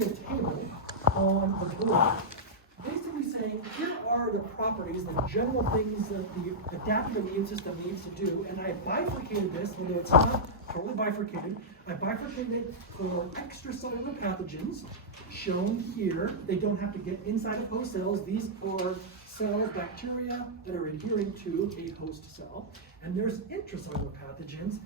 the table on the board, basically saying, here are the properties, the general things that the adaptive immune system needs to do, and I bifurcated this, although it's not totally bifurcated. I bifurcated it for extracellular pathogens, shown here. They don't have to get inside of host cells. These are cells, bacteria, that are adhering to a host cell. And there's intracellular pathogens,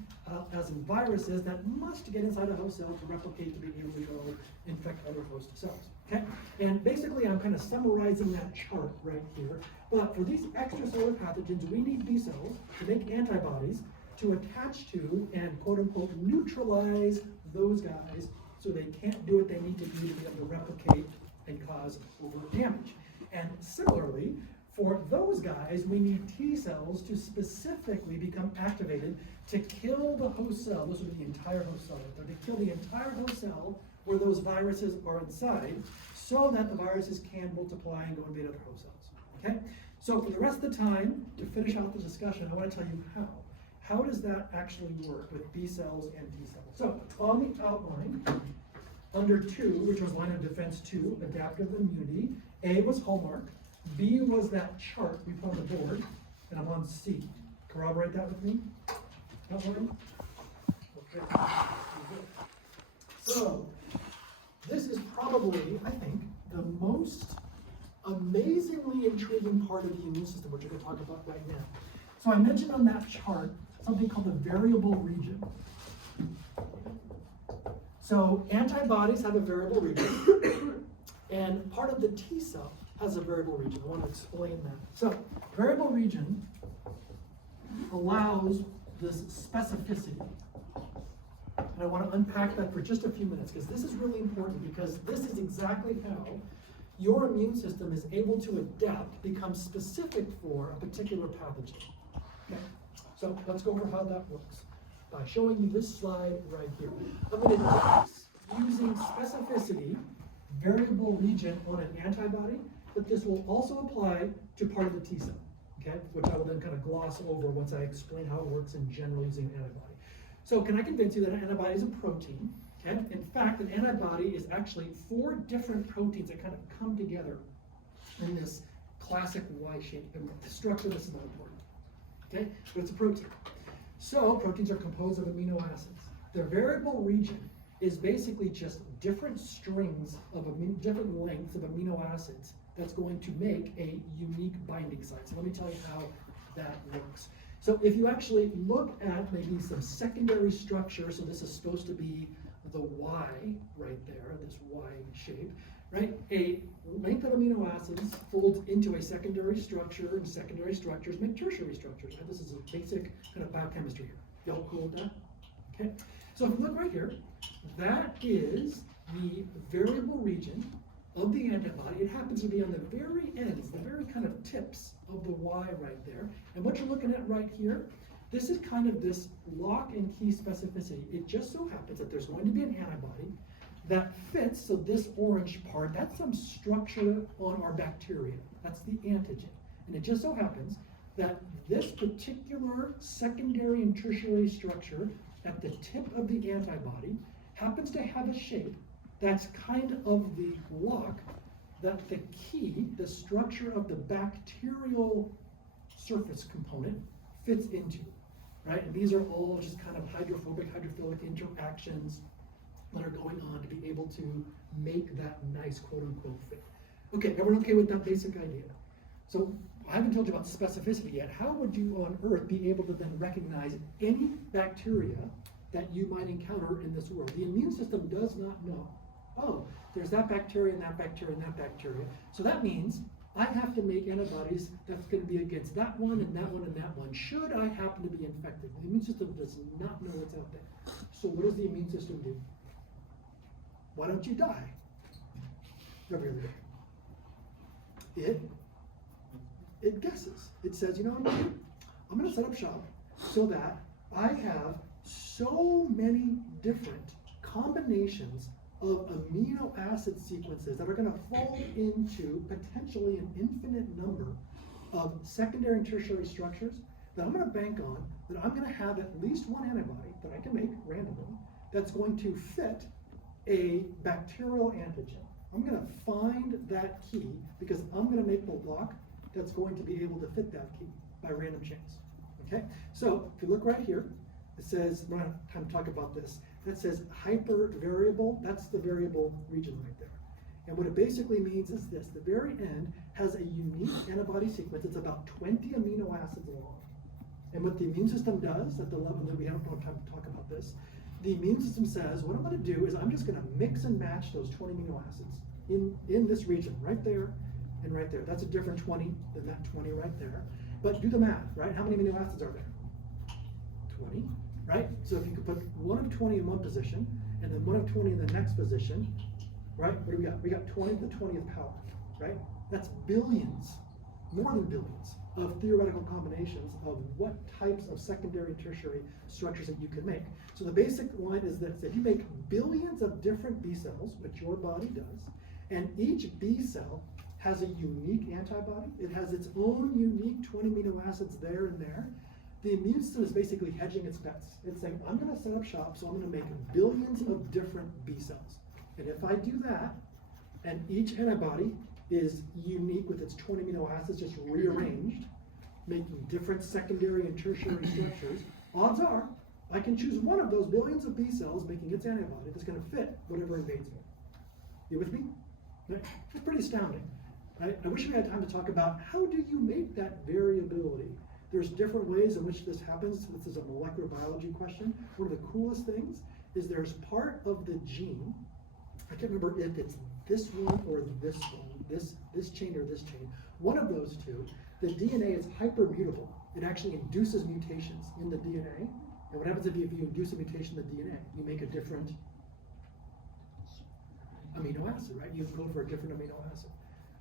as in viruses, that must get inside a host cell to replicate to be able to go infect other host cells. Okay? And basically, I'm kind of summarizing that chart right here. But for these extracellular pathogens, we need B cells to make antibodies to attach to and quote unquote neutralize those guys so they can't do what they need to do to be able to replicate and cause overt damage. And similarly, for those guys, we need T cells to specifically become activated to kill the host cell. This would be the entire host cell right there, to kill the entire host cell where those viruses are inside, so that the viruses can multiply and go invade other host cells. Okay? So for the rest of the time, to finish out the discussion, I want to tell you how. How does that actually work with B cells and T cells? So on the outline, under 2, which was line of defense 2, adaptive immunity, A was hallmark, B was that chart we put on the board, and I'm on C. Corroborate that with me? Outline? Okay. So, this is probably, I think, the most amazingly intriguing part of the immune system, which we're going to talk about right now. So I mentioned on that chart something called the variable region. So antibodies have a variable region, and part of the T cell has a variable region. I want to explain that. So variable region allows this specificity. And I want to unpack that for just a few minutes, because this is really important, because this is exactly how your immune system is able to adapt, become specific for a particular pathogen. Okay, so let's go over how that works by showing you this slide right here. I'm going to deduce using specificity variable region on an antibody, but this will also apply to part of the T cell, okay, which I will then kind of gloss over once I explain how it works in general using an antibody. So can I convince you that an antibody is a protein? Okay? In fact, an antibody is actually 4 different proteins that kind of come together in this classic Y shape. And the structure of this is not important. Okay? But it's a protein. So proteins are composed of amino acids. The variable region is basically just different strings of different lengths of amino acids that's going to make a unique binding site. So let me tell you how that works. So if you actually look at maybe some secondary structure, so this is supposed to be the Y right there, this Y shape, right? A length of amino acids folds into a secondary structure, and secondary structures make tertiary structures. Right? This is a basic kind of biochemistry here. Y'all cool with that? Okay. So if you look right here, that is the variable region of the antibody. It happens to be on the very ends, the very kind of tips of the Y right there. And what you're looking at right here, this is kind of this lock and key specificity. It just so happens that there's going to be an antibody that fits, so this orange part, that's some structure on our bacteria. That's the antigen. And it just so happens that this particular secondary and tertiary structure at the tip of the antibody happens to have a shape that's kind of the lock that the key, the structure of the bacterial surface component, fits into, right? And these are all just kind of hydrophobic, hydrophilic interactions that are going on to be able to make that nice quote-unquote fit. Okay, everyone okay with that basic idea? So I haven't told you about specificity yet. How would you on Earth be able to then recognize any bacteria that you might encounter in this world? The immune system does not know. Oh, there's that bacteria and that bacteria and that bacteria. So that means I have to make antibodies that's going to be against that one and that one and that one, should I happen to be infected. The immune system does not know what's out there. So what does the immune system do? Why don't you die every other day? It guesses. It says, you know what I'm going to set up shop so that I have so many different combinations of amino acid sequences that are going to fall into potentially an infinite number of secondary and tertiary structures that I'm going to bank on, that I'm going to have at least one antibody that I can make randomly that's going to fit a bacterial antigen. I'm gonna find that key because I'm gonna make the lock that's going to be able to fit that key by random chance, okay? So if you look right here, it says, we don't have time to talk about this, that says hypervariable, that's the variable region right there. And what it basically means is this, the very end has a unique antibody sequence, it's about 20 amino acids long. And what the immune system does, at the level that we don't have time to talk about this, the immune system says, what I'm gonna do is I'm just gonna mix and match those 20 amino acids in this region, right there and right there. That's a different 20 than that 20 right there. But do the math, right? How many amino acids are there? 20, right? So if you could put 1 of 20 in one position, and then 1 of 20 in the next position, right? What do we got? We got 20 to the 20th power, right? That's billions, more than billions, of theoretical combinations of what types of secondary and tertiary structures that you can make. So the basic line is that if you make billions of different B cells, which your body does, and each B cell has a unique antibody, it has its own unique 20 amino acids there and there, the immune system is basically hedging its bets. It's saying, I'm gonna set up shop, so I'm gonna make billions of different B cells. And if I do that, and each antibody is unique with its 20 amino acids just rearranged, making different secondary and tertiary structures, odds are I can choose one of those billions of B cells making its antibody that's going to fit whatever invades me. You with me? Right? It's pretty astounding. Right? I wish we had time to talk about how do you make that variability. There's different ways in which this happens. This is a molecular biology question. One of the coolest things is there's part of the gene, I can't remember if it's this one or this one, this chain or this chain. One of those two, the DNA is hypermutable. It actually induces mutations in the DNA. And what happens if you induce a mutation in the DNA? You make a different amino acid, right? You code for a different amino acid.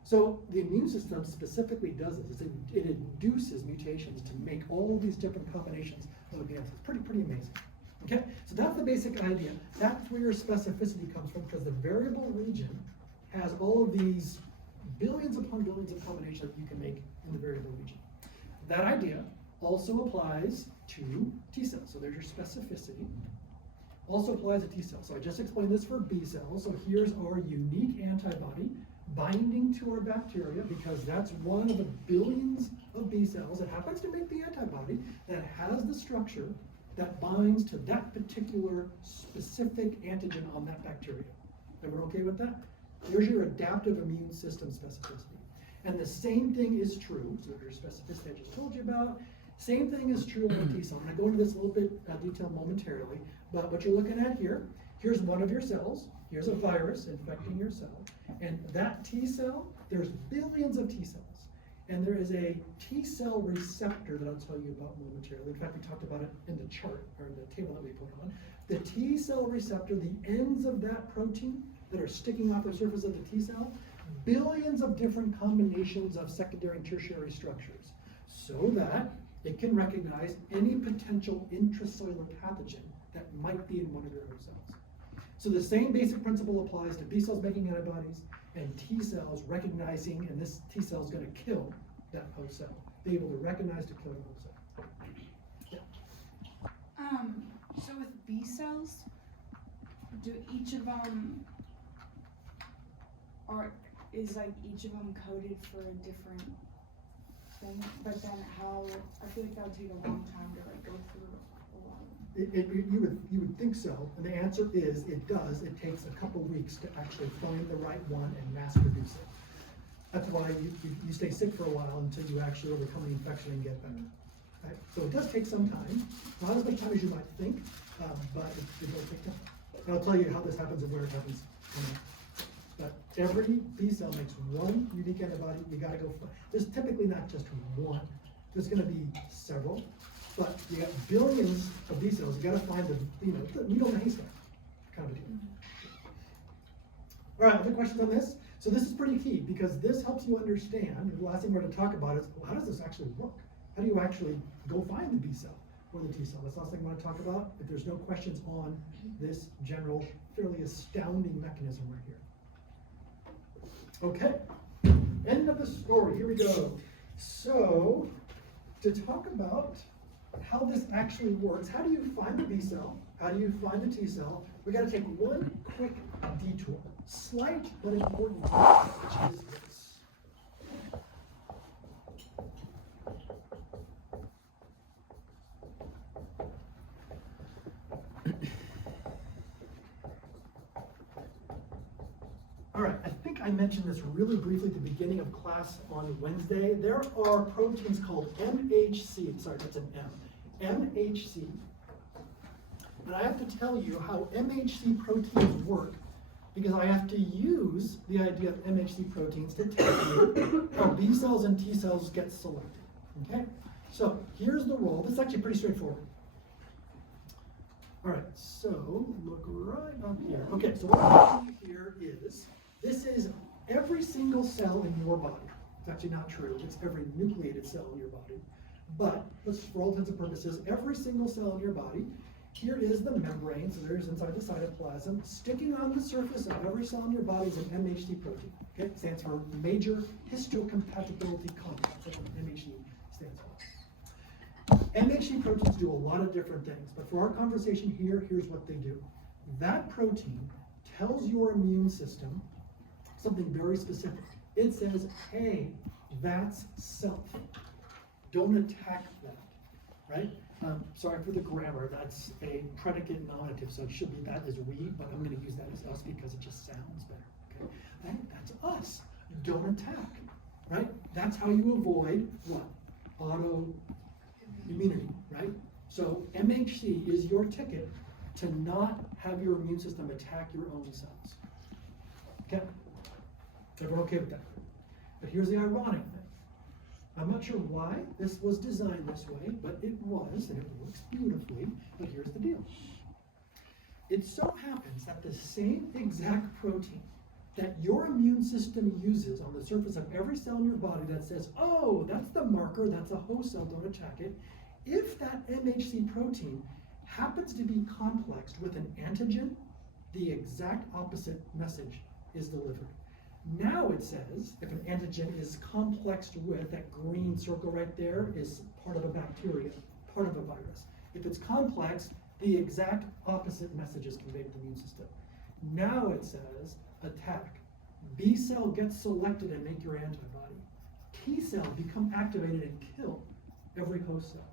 So the immune system specifically does this. It induces mutations to make all these different combinations of amino acids. Pretty amazing. Okay, so that's the basic idea. That's where your specificity comes from, because the variable region has all of these billions upon billions of combinations that you can make in the variable region. That idea also applies to T cells. So there's your specificity. Also applies to T cells. So I just explained this for B cells. So here's our unique antibody binding to our bacteria, because that's one of the billions of B cells that happens to make the antibody that has the structure that binds to that particular specific antigen on that bacteria. Everyone okay with that? There's your adaptive immune system specificity. And the same thing is true, so your specificity I just told you about, same thing is true on the T cell. I'm gonna go into this a little bit detail momentarily, but what you're looking at here, here's one of your cells, here's a virus infecting your cell, and that T cell, there's billions of T cells. And there is a T cell receptor that I'll tell you about momentarily. In fact, we talked about it in the chart, or in the table that we put on. The T cell receptor, the ends of that protein that are sticking off the surface of the T cell, billions of different combinations of secondary and tertiary structures, so that it can recognize any potential intracellular pathogen that might be in one of your own cells. So the same basic principle applies to B cells making antibodies and T cells recognizing, and this T cell is going to kill that host cell, be able to recognize to kill the host cell. Yeah. So with B cells, do each of them, or is like each of them coded for a different thing? But then how, I feel like that would take a long time to like go through a lot of them. You would think so, and the answer is it does. It takes a couple weeks to actually find the right one and mass produce it. That's why you stay sick for a while until you actually overcome the infection and get better. Right? So it does take some time, not as much time as you might think, but it does take time. And I'll tell you how this happens and where it happens. But every B cell makes one unique antibody. You gotta go find. There's typically not just one. There's gonna be several. But you got billions of B cells. You got to find the needle in the haystack kind of a deal. All right, other questions on this? So this is pretty key because this helps you understand. The last thing we're going to talk about is, well, how does this actually work? How do you actually go find the B cell or the T cell? That's the last thing I want to talk about. If there's no questions on this general, fairly astounding mechanism right here. Okay, end of the story. Here we go. So to talk about how this actually works, how do you find the B cell? How do you find the T cell? We got to take one quick detour, slight but important, which is this. All right, I think I mentioned this really briefly at the beginning of class on Wednesday. There are proteins called MHC, sorry, that's an M, MHC. And I have to tell you how MHC proteins work because I have to use the idea of MHC proteins to tell you how B cells and T cells get selected, okay? So here's the role. This is actually pretty straightforward. All right, so look right up here. Okay, so what I'm doing here is, this is every single cell in your body. It's actually not true, it's every nucleated cell in your body. But, for all intents and purposes, every single cell in your body, here is the membrane, so there's inside the cytoplasm. Sticking on the surface of every cell in your body is an MHC protein. Okay, it stands for major histocompatibility complex. That's what MHC stands for. MHC proteins do a lot of different things, but for our conversation here, here's what they do. That protein tells your immune system something very specific. It says, hey, that's self. Don't attack that, right? Sorry for the grammar, that's a predicate nominative, so it should be that as we, but I'm gonna use that as us because it just sounds better, okay? That's us, don't attack, right? That's how you avoid what? Autoimmunity, right? So MHC is your ticket to not have your immune system attack your own cells, okay? Everyone okay with that? But here's the ironic thing. I'm not sure why this was designed this way, but it was, and it works beautifully, but here's the deal. It so happens that the same exact protein that your immune system uses on the surface of every cell in your body that says, oh, that's the marker, that's a host cell, don't attack it. If that MHC protein happens to be complexed with an antigen, the exact opposite message is delivered. Now it says, if an antigen is complexed with, that green circle right there is part of a bacteria, part of a virus. If it's complex, the exact opposite message is conveyed to the immune system. Now it says, attack. B cell gets selected and make your antibody. T cell become activated and kill every host cell.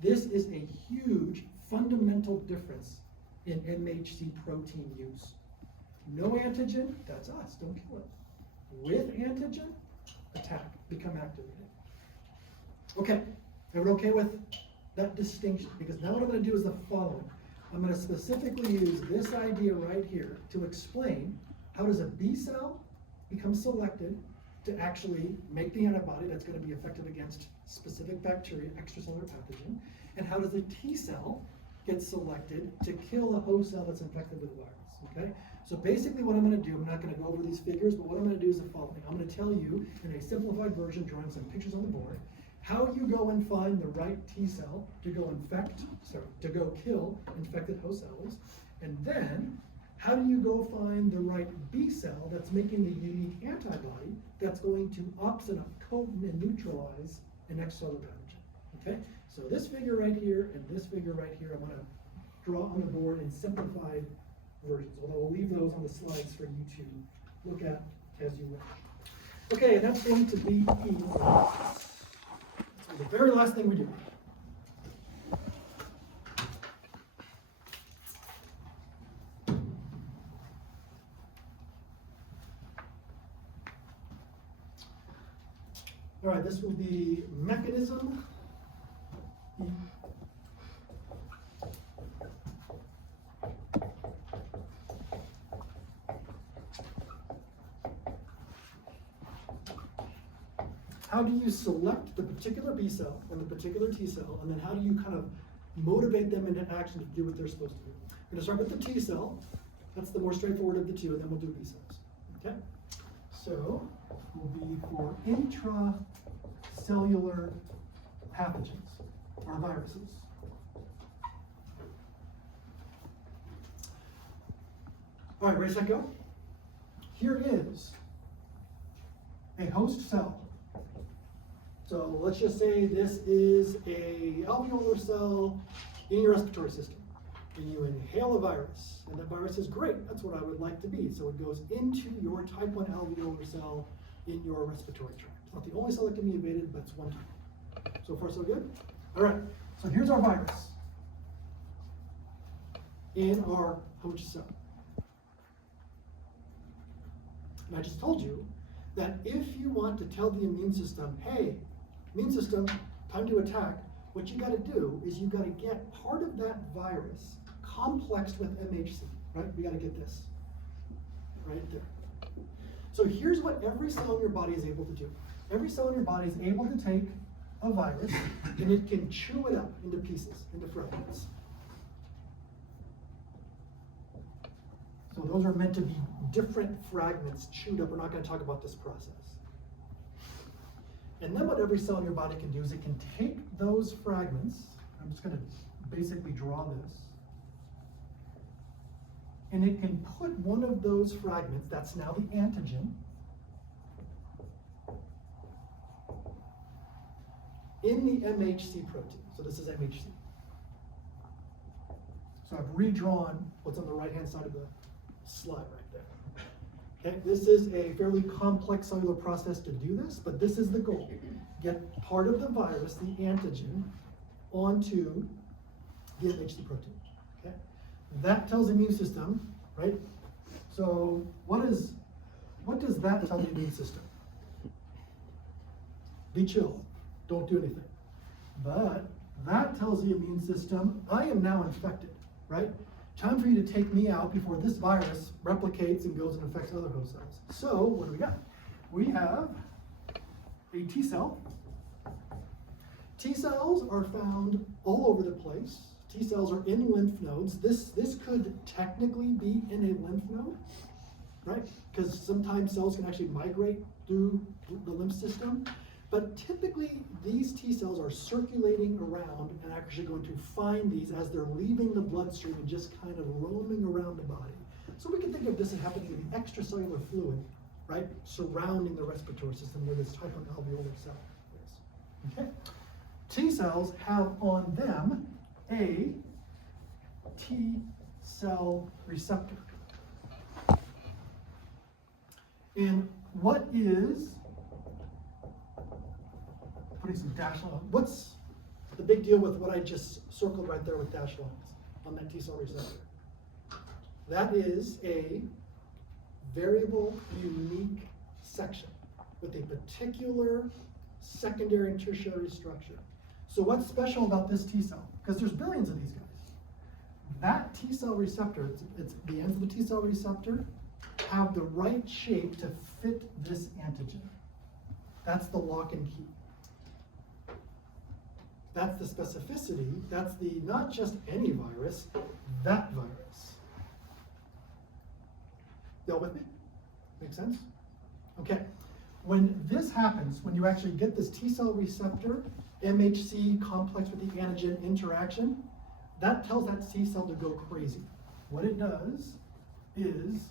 This is a huge fundamental difference in MHC protein use. No antigen, that's us, don't kill it. With antigen, attack, become activated. Okay, everyone okay with that distinction? Because now what I'm gonna do is the following. I'm gonna specifically use this idea right here to explain how does a B cell become selected to actually make the antibody that's gonna be effective against specific bacteria, extracellular pathogen, and how does a T cell get selected to kill a host cell that's infected with a virus, okay? So basically what I'm gonna do, I'm not gonna go over these figures, but what I'm gonna do is the following. I'm gonna tell you in a simplified version, drawing some pictures on the board, how you go and find the right T cell to go kill infected host cells, and then how do you go find the right B cell that's making the unique antibody that's going to opsonate, coat, and neutralize an extracellular pathogen, okay? So this figure right here and this figure right here, I'm gonna draw on the board in simplified versions, although we'll leave those on the slides for you to look at as you wish. Okay, and that's going to be the very last thing we do. All right, this will be mechanism. How do you select the particular B cell and the particular T cell, and then how do you kind of motivate them into action to do what they're supposed to do? We're gonna start with the T cell. That's the more straightforward of the two, and then we'll do B cells, okay? So, will be for intracellular pathogens, or viruses. All right, ready, set, go? Here is a host cell. So let's just say this is a alveolar cell in your respiratory system. and you inhale a virus, and that virus is great, that's what I would like to be. So it goes into your type 1 alveolar cell in your respiratory tract. It's not the only cell that can be invaded, but it's one type. So far, so good? All right, so here's our virus in our host cell. And I just told you that if you want to tell the immune system, hey, immune system, time to attack, what you got to do is you got to get part of that virus complexed with MHC, right? We got to get this right there. So here's what every cell in your body is able to do. Every cell in your body is able to take a virus and it can chew it up into pieces, into fragments. So those are meant to be different fragments chewed up. We're not going to talk about this process. And then what every cell in your body can do is it can take those fragments. I'm just going to basically draw this. And it can put one of those fragments, that's now the antigen, in the MHC protein. So this is MHC. So I've redrawn what's on the right-hand side of the slide right there. Okay, this is a fairly complex cellular process to do this, but this is the goal. Get part of the virus, the antigen, onto the MHC protein. Okay? That tells the immune system, right? So what does that tell the immune system? Be chill, don't do anything. But that tells the immune system, I am now infected, right? Time for you to take me out before this virus replicates and goes and infects other host cells. So what do we got? We have a T cell. T cells are found all over the place. T cells are in lymph nodes. This could technically be in a lymph node, right? Because sometimes cells can actually migrate through the lymph system. But typically, these T cells are circulating around and actually going to find these as they're leaving the bloodstream and just kind of roaming around the body. So we can think of this as happening in the extracellular fluid, right, surrounding the respiratory system where this type of alveolar cell is. Okay. T cells have on them a T cell receptor. And what is, putting some dash line, what's the big deal with what I just circled right there with dash lines on that T cell receptor? That is a variable unique section with a particular secondary and tertiary structure. So what's special about this T cell? Because there's billions of these guys. That T cell receptor, it's the ends of the T cell receptor have the right shape to fit this antigen. That's the lock and key. That's the specificity. That's the not just any virus, that virus. Y'all with me? Make sense? Okay. When this happens, when you actually get this T cell receptor, MHC complex with the antigen interaction, that tells that T cell to go crazy. What it does is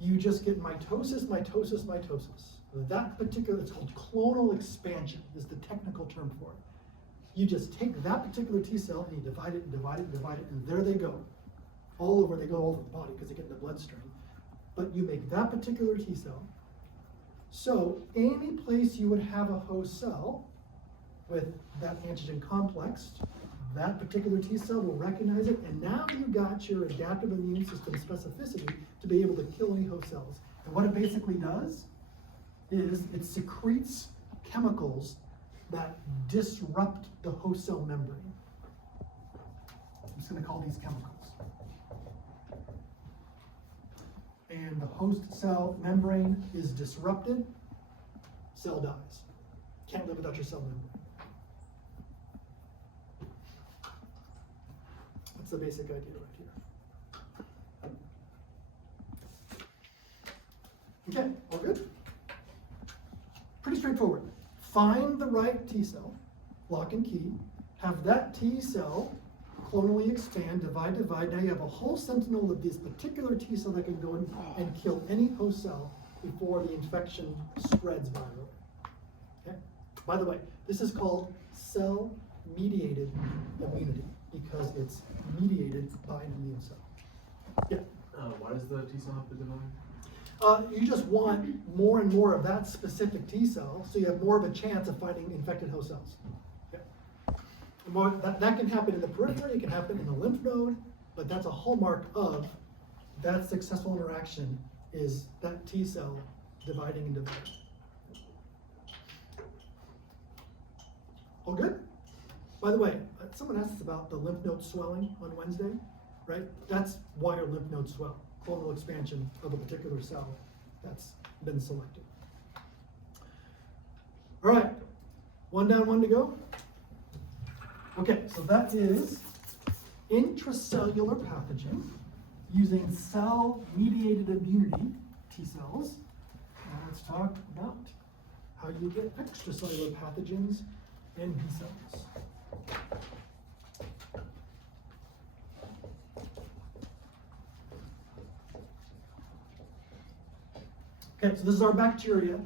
you just get mitosis, mitosis, mitosis. That particular, it's called clonal expansion is the technical term for it. You just take that particular T cell and you divide it and divide it and divide it, and there they go. All over, they go all over the body because they get in the bloodstream. But you make that particular T cell. So any place you would have a host cell with that antigen complex, that particular T cell will recognize it, and now you got your adaptive immune system specificity to be able to kill any host cells. And what it basically does is it secretes chemicals that disrupt the host cell membrane. I'm just going to call these chemicals. And the host cell membrane is disrupted, cell dies. Can't live without your cell membrane. That's the basic idea right here. Okay, all good? Pretty straightforward. Find the right T cell, lock and key, have that T cell clonally expand, divide, divide. Now you have a whole sentinel of this particular T cell that can go in and kill any host cell before the infection spreads virally. Okay? By the way, this is called cell mediated immunity because it's mediated by an immune cell. Yeah. Why does the T cell have to divide? You just want more and more of that specific T cell, so you have more of a chance of finding infected host cells. Yeah. And more, that can happen in the periphery, it can happen in the lymph node, but that's a hallmark of that successful interaction is that T cell dividing and dividing. All good? By the way, someone asked us about the lymph node swelling on Wednesday, right? That's why your lymph nodes swell. Clonal expansion of a particular cell that's been selected. All right, one down, one to go. Okay, so that is intracellular pathogen using cell-mediated immunity, T cells. Now let's talk about how you get extracellular pathogens and B cells. Okay, so this is our bacteria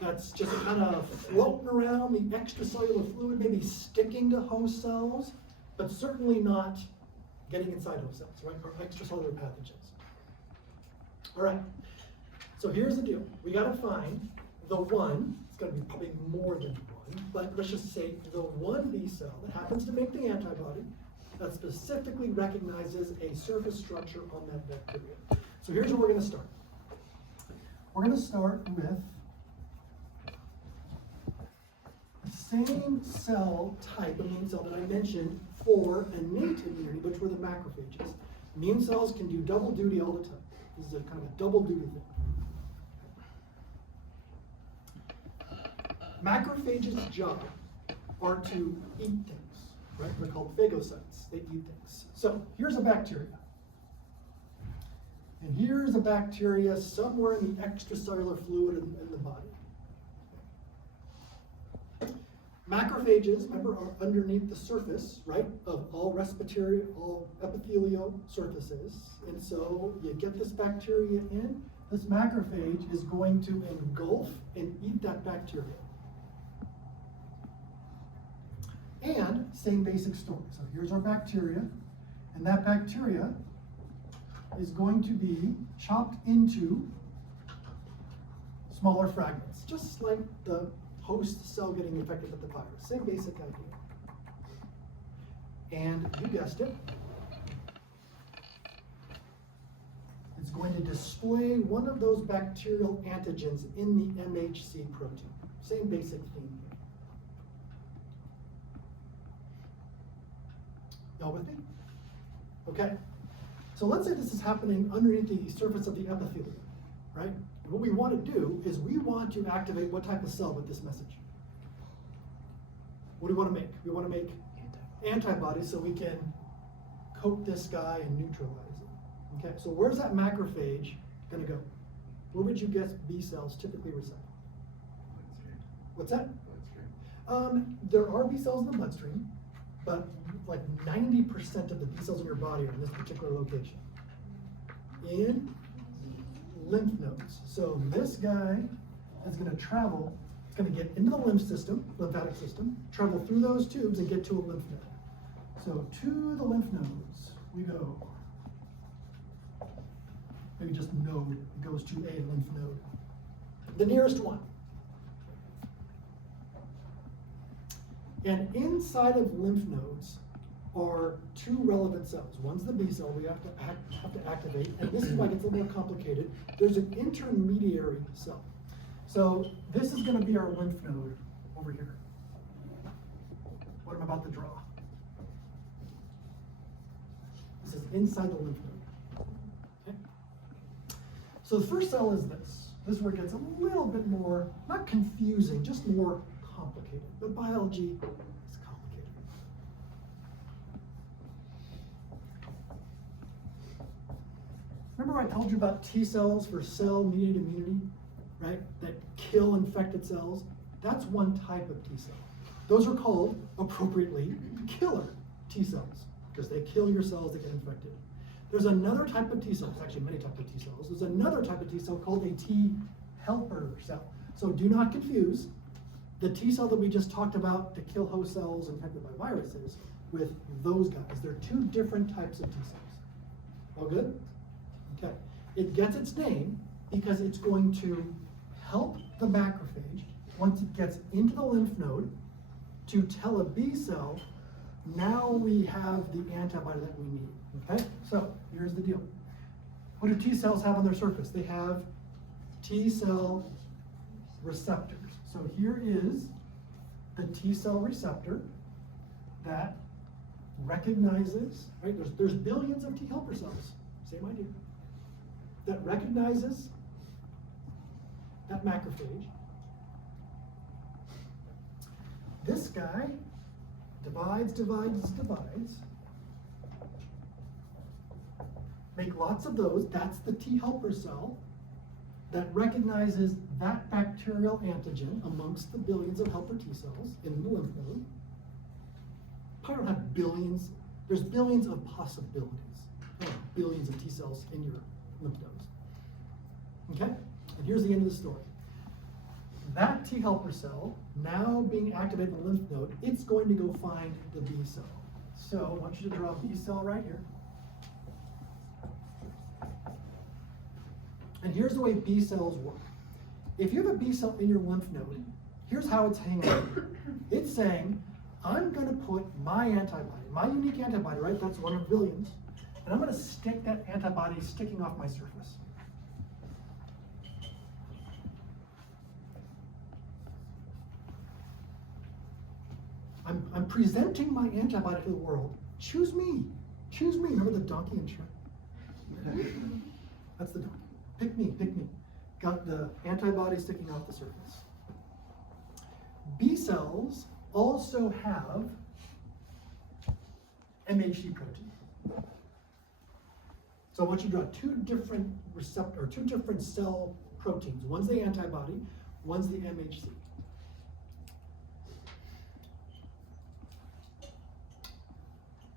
that's just kind of floating around the extracellular fluid, maybe sticking to host cells, but certainly not getting inside host cells, right? Or extracellular pathogens. All right, so here's the deal. We gotta find the one, it's gonna be probably more than one, but let's just say the one B cell that happens to make the antibody that specifically recognizes a surface structure on that bacteria. So here's where we're gonna start. We're going to start with the same cell type, immune cell that I mentioned for innate immunity, which were the macrophages. Immune cells can do double duty all the time. This is a kind of a double duty thing. Macrophages' job are to eat things, right? They're called phagocytes. They eat things. So here's a bacteria. And here's a bacteria somewhere in the extracellular fluid in the body. Macrophages, remember, are underneath the surface, right, of all respiratory, all epithelial surfaces. And so you get this bacteria in, this macrophage is going to engulf and eat that bacteria. And same basic story. So here's our bacteria, and that bacteria is going to be chopped into smaller fragments, just like the host cell getting infected with the virus. Same basic idea. And you guessed it, it's going to display one of those bacterial antigens in the MHC protein. Same basic theme here. Y'all with me? Okay. So let's say this is happening underneath the surface of the epithelium, right? And what we want to do is we want to activate what type of cell with this message? What do we want to make? We want to make antibodies so we can coat this guy and neutralize it. Okay, so where's that macrophage going to go? Where would you guess B cells typically reside? What's that? There are B cells in the bloodstream, but like 90% of the B cells in your body are in this particular location. In lymph nodes. So this guy is going to travel, it's going to get into the lymphatic system, travel through those tubes and get to a lymph node. So to the lymph nodes we go. Maybe just node goes to a lymph node. The nearest one. And inside of lymph nodes are two relevant cells. One's the B cell we have to activate, and this is why it gets a little more complicated. There's an intermediary cell. So this is going to be our lymph node over here. What I'm about to draw. This is inside the lymph node. Okay. So the first cell is this. This is where it gets a little bit more, not confusing, just more complicated. But biology is complicated. Remember I told you about T cells for cell-mediated immunity, right? That kill infected cells. That's one type of T cell. Those are called, appropriately, killer T cells, because they kill your cells that get infected. There's another type of T cell, there's actually many types of T cells. There's another type of T cell called a T helper cell. So do not confuse the T cell that we just talked about to kill host cells infected by viruses with those guys. They're two different types of T cells. All good? Okay. It gets its name because it's going to help the macrophage, once it gets into the lymph node, to tell a B cell, now we have the antibody that we need. Okay? So here's the deal. What do T cells have on their surface? They have T cell receptors. So here is the T cell receptor that recognizes, right? There's billions of T helper cells, same idea, that recognizes that macrophage. This guy divides. Make lots of those. That's the T helper cell that recognizes that bacterial antigen amongst the billions of helper T cells in the lymph node. Probably don't have billions. There's billions of possibilities. Billions of T cells in your lymph nodes. Okay? And here's the end of the story. That T helper cell, now being activated in the lymph node, it's going to go find the B cell. So I want you to draw a B cell right here. And here's the way B cells work. If you have a B cell in your lymph node, here's how it's hanging out. It's saying, I'm going to put my antibody, my unique antibody, right? That's one of billions. And I'm going to stick that antibody sticking off my surface. I'm presenting my antibody to the world. Choose me. Choose me. Remember the donkey in Shrek? That's the donkey. Pick me, pick me. Got the antibody sticking off the surface. B cells also have MHC protein. So I want you to draw two different cell proteins. One's the antibody, one's the MHC.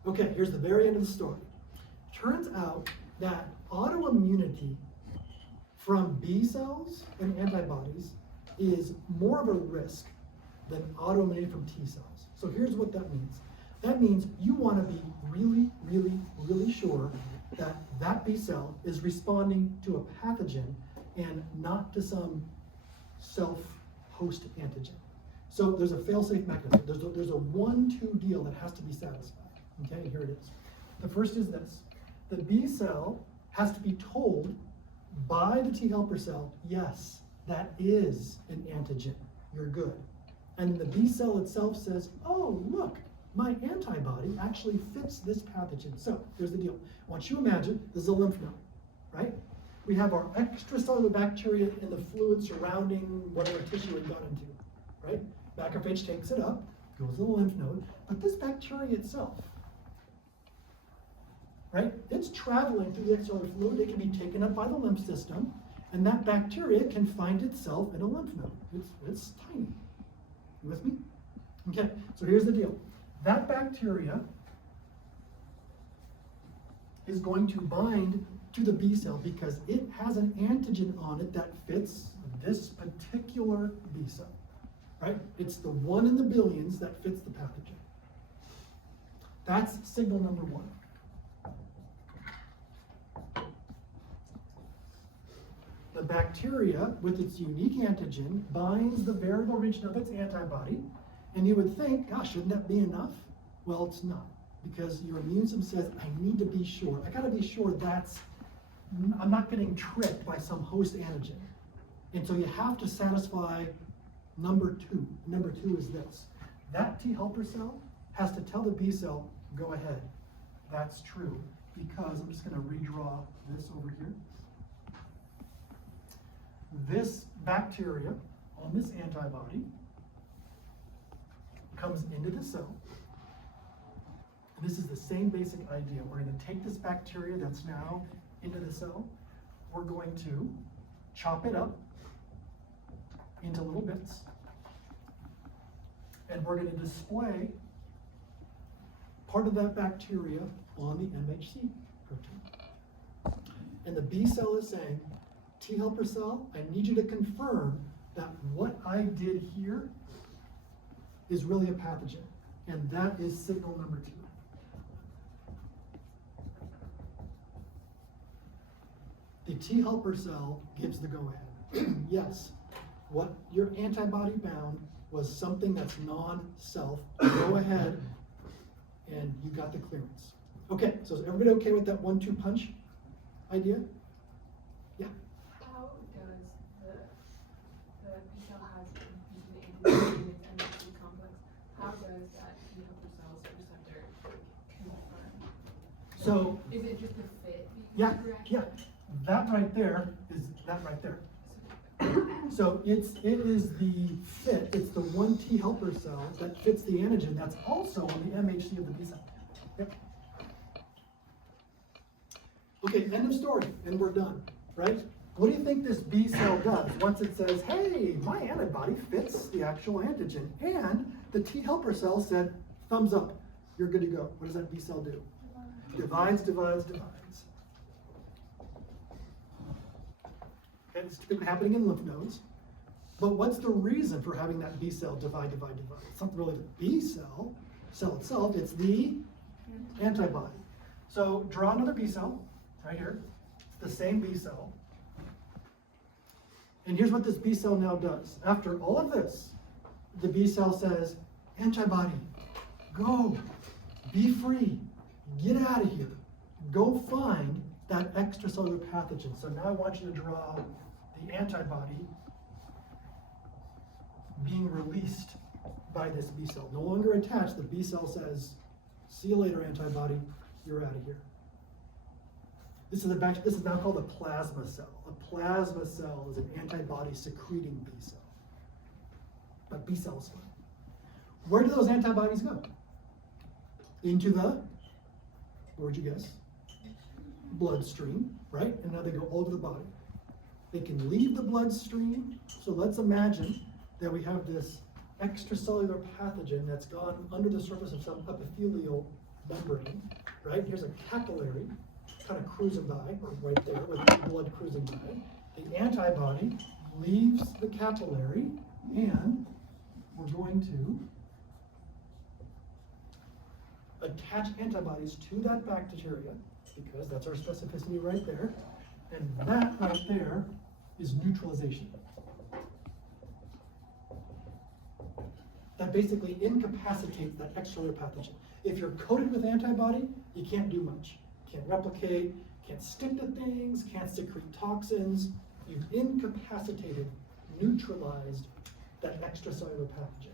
Okay, here's the very end of the story. Turns out that autoimmunity from B cells and antibodies is more of a risk than autoimmunity from T cells. So here's what that means. That means you want to be really, really, really sure that that B cell is responding to a pathogen and not to some self-host antigen. So there's a fail-safe mechanism. There's a 1-2 deal that has to be satisfied. Okay, here it is. The first is this. The B cell has to be told by the T helper cell, yes, that is an antigen. You're good. And the B cell itself says, oh, look, my antibody actually fits this pathogen. So here's the deal. I want you to imagine this is a lymph node, right? We have our extracellular bacteria in the fluid surrounding whatever tissue it got into, right? Macrophage takes it up, goes to the lymph node, but this bacteria itself, right? It's traveling through the extracellular fluid. It can be taken up by the lymph system, and that bacteria can find itself in a lymph node. It's tiny. You with me? Okay, so here's the deal. That bacteria is going to bind to the B cell because it has an antigen on it that fits this particular B cell, right? It's the one in the billions that fits the pathogen. That's signal number 1. The bacteria, with its unique antigen, binds the variable region of its antibody, and you would think, gosh, shouldn't that be enough? Well, it's not, because your immune system says, I need to be sure. I gotta be sure I'm not getting tricked by some host antigen. And so you have to satisfy number 2. Number 2 is this. That T helper cell has to tell the B cell, go ahead. That's true, because I'm just gonna redraw this over here. This bacteria on this antibody comes into the cell. And this is the same basic idea. We're going to take this bacteria that's now into the cell. We're going to chop it up into little bits. And we're going to display part of that bacteria on the MHC protein. And the B cell is saying, T helper cell, I need you to confirm that what I did here is really a pathogen, and that is signal number 2. The T helper cell gives the go-ahead. Yes, what your antibody found was something that's non-self. Go ahead, and you got the clearance. Okay, so is everybody okay with that 1-2 punch idea? Yeah. How does the B cell has the antibody in its MHC complex? How does that T helper cell's receptor confirm? So, Is it just the fit? yeah, that right there is that right there. So it is the fit, it's the 1 T helper cell that fits the antigen that's also on the MHC of the B cell. Yep. Okay, end of story, and we're done, right? What do you think this B cell does once it says, hey, my antibody fits the actual antigen, and the T helper cell said, thumbs up, you're good to go. What does that B cell do? Divides. Okay, it's typically happening in lymph nodes. But what's the reason for having that B cell divide? It's not really the B cell itself, it's the antibody. So draw another B cell, right here. It's the same B cell. And here's what this B cell now does. After all of this, the B cell says, antibody, go, be free, get out of here, go find that extracellular pathogen. So now I want you to draw the antibody being released by this B cell. No longer attached, the B cell says, see you later, antibody, you're out of here. This is now called a plasma cell. A plasma cell is an antibody secreting B cell. But B cells fine. Where do those antibodies go? Into the, where would you guess? Bloodstream, right? And now they go all over the body. They can leave the bloodstream. So let's imagine that we have this extracellular pathogen that's gone under the surface of some epithelial membrane, right? Here's a capillary kind of cruising by, or right there with blood cruising by. The antibody leaves the capillary, and we're going to attach antibodies to that bacteria, because that's our specificity right there. And that right there is neutralization. That basically incapacitates that extracellular pathogen. If you're coated with antibody, you can't do much. Can't replicate, can't stick to things, can't secrete toxins. You've incapacitated, neutralized that extracellular pathogen.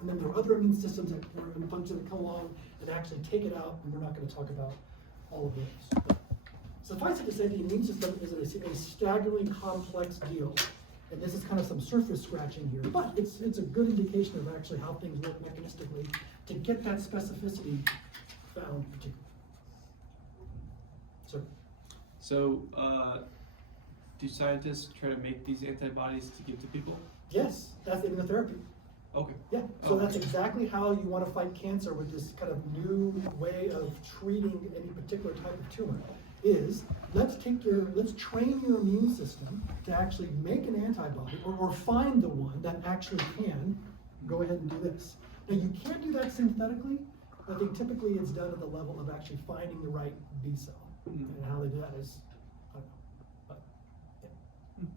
And then there are other immune systems that and functions that come along and actually take it out, and we're not going to talk about all of those. But suffice it to say, the immune system is a staggeringly complex deal. And this is kind of some surface scratching here, but it's a good indication of actually how things work mechanistically to get that specificity found particularly. So, do scientists try to make these antibodies to give to people? Yes, that's immunotherapy. Okay. Yeah, so that's exactly how you want to fight cancer with this kind of new way of treating any particular type of tumor. Is let's train your immune system to actually make an antibody or find the one that actually can go ahead and do this. Now you can't do that synthetically. I think typically it's done at the level of actually finding the right B cell. And how they do that is, I don't know, but yeah.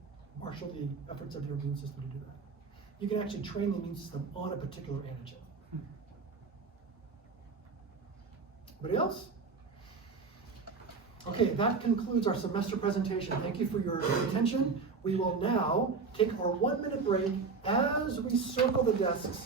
Marshal the efforts of your immune system to do that. You can actually train the immune system on a particular antigen. Anybody else? Okay, that concludes our semester presentation. Thank you for your attention. We will now take our 1-minute break as we circle the desks